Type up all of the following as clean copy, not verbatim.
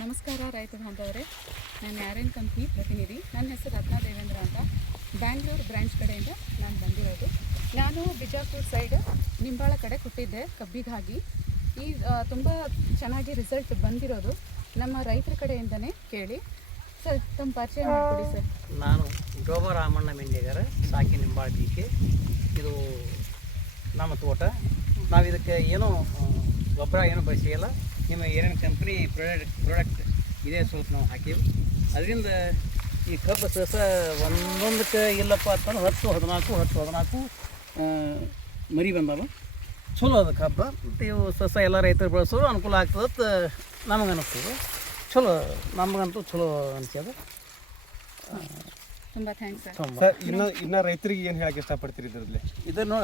ನಮಸ್ಕಾರ ರೈತ ಬಾಂಧವರೇ, ನಾನು ಆರ್ಯನ್ ಕಂಪ್ನಿ ಪ್ರತಿನಿಧಿ. ನನ್ನ ಹೆಸರು ರತ್ನಾ ದೇವೇಂದ್ರ ಅಂತ. ಬ್ಯಾಂಗ್ಳೂರು ಬ್ರಾಂಚ್ ಕಡೆಯಿಂದ ನಾನು ಬಂದಿರೋದು. ನಾನು ಬಿಜಾಪುರ ಸೈಡ್ ನಿಂಬಾಳ ಕಡೆ ಕೊಟ್ಟಿದ್ದೆ ಕಬ್ಬಿಗಾಗಿ. ತುಂಬ ಚೆನ್ನಾಗಿ ರಿಸಲ್ಟ್ ಬಂದಿರೋದು ನಮ್ಮ ರೈತರ ಕಡೆಯಿಂದನೇ ಕೇಳಿ. ಸರ್, ತಮ್ಮ ಪರಿಚಯ ಮಾಡಿಕೊಡಿ ಸರ್. ನಾನು ಡೋಬಾ ರಾಮಣ್ಣ ಮೆಂಡಿಗರ ಸಾಕಿ ನಿಂಬಾಳ ಟೀಕೆ. ಇದು ನಮ್ಮ ತೋಟ. ನಾವು ಇದಕ್ಕೆ ಏನೋ ಗೊಬ್ಬರ ಏನೂ ಬಳಸಿಲ್ಲ. ನಿಮ್ಮ ಏನೇನು ಕಂಪ್ನಿ ಪ್ರಾಡಕ್ಟ್ ಇದೇ ಸ್ವಲ್ಪ ನಾವು ಹಾಕೀವಿ. ಅದರಿಂದ ಈ ಕಬ್ಬು ಸಸ ಒಂದೊಂದಕ್ಕೆ ಇಲ್ಲಪ್ಪ ಅಂತಂದ್ರೆ 10-14 ಮರಿ ಬಂದವು. ಚಲೋ ಅದು ಕಬ್ಬು. ಮತ್ತು ಇವು ಸಸ ಎಲ್ಲ ರೈತರು ಬಳಸೋರು ಅನುಕೂಲ ಆಗ್ತದೆ ನಮಗೆ ಅನ್ನಿಸ್ತದೆ. ಚಲೋ, ನಮಗಂತೂ ಚಲೋ ಅನಿಸ್ಯದ. ತುಂಬ ಥ್ಯಾಂಕ್ಸ್ ಸರ್. ಸರ್, ಇನ್ನು ರೈತರಿಗೆ ಏನು ಹೇಳಕ್ಕೆ ಇಷ್ಟಪಡ್ತೀರಿ ಇದರಲ್ಲಿ? ಇದನ್ನು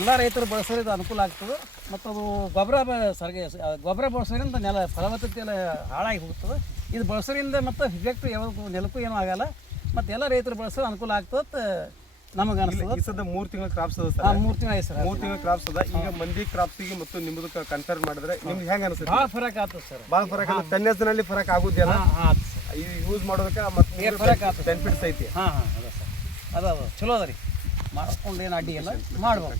ಎಲ್ಲ ರೈತರು ಬಳಸೋರು ಇದು ಅನುಕೂಲ ಆಗ್ತದೆ. ಮತ್ತು ಅದು ಗೊಬ್ಬರ ಬಳಸೋದ್ರಿಂದ ನೆಲ ಫಲವತ್ತತೆ ಎಲ್ಲ ಹಾಳಾಗಿ ಹೋಗ್ತದೆ. ಇದು ಬಳಸೋದ್ರಿಂದ ಮತ್ತು ಇಫೆಕ್ಟ್ ಯಾವುದು ನೆಲಕ್ಕೂ ಏನೂ ಆಗಲ್ಲ. ಮತ್ತು ಎಲ್ಲ ರೈತರು ಬಳಸೋದು ಅನುಕೂಲ ಆಗ್ತದೆ ನಮಗೆ ಅನಿಸ್ತದೆ. ಈ ಸದ 3 ತಿಂಗಳ ಕ್ರಾಪ್ಸ್ ಅದ ಸರ್. 3 ತಿಂಗಳ ಸರ್. 3 ತಿಂಗಳ ಕ್ರಾಪ್ಸ್ ಅದ. ಈಗ ಮಂದಿ ಕ್ರಾಪ್ಸಿಗೆ ಮತ್ತು ನಿಮ್ಮದಕ್ಕೆ ಕಂಪೇರ್ ಮಾಡಿದ್ರೆ ನಿಮ್ಗೆ ಹೆಂಗೆ ಅನಿಸುತ್ತೆ? ಭಾಳ ಫರಕ್ ಆಗ್ತದೆ ಸರ್. ಭಾಳ ಫರಕ್ ಆಗ್ತದೆ. ಟೆನ್ನೆಸ್ನಲ್ಲಿ ಫರಕ್ ಆಗುದಿಲ್ಲ. ಇದು ಯೂಸ್ ಮಾಡೋದಕ್ಕೆ ಮತ್ತು ಫರಕ್ ಆಗ್ತದೆ. ಬೆನಿಫಿಟ್ಸ್ ಐತಿ. ಅದ ಸರ್. ಅದ ಚಲೋ ಅದ ರೀ. ಮಾಡ್ಕೊಂಡು ಏನು ಅಡ್ಡಿ ಇಲ್ಲ, ಮಾಡ್ಬೋದು.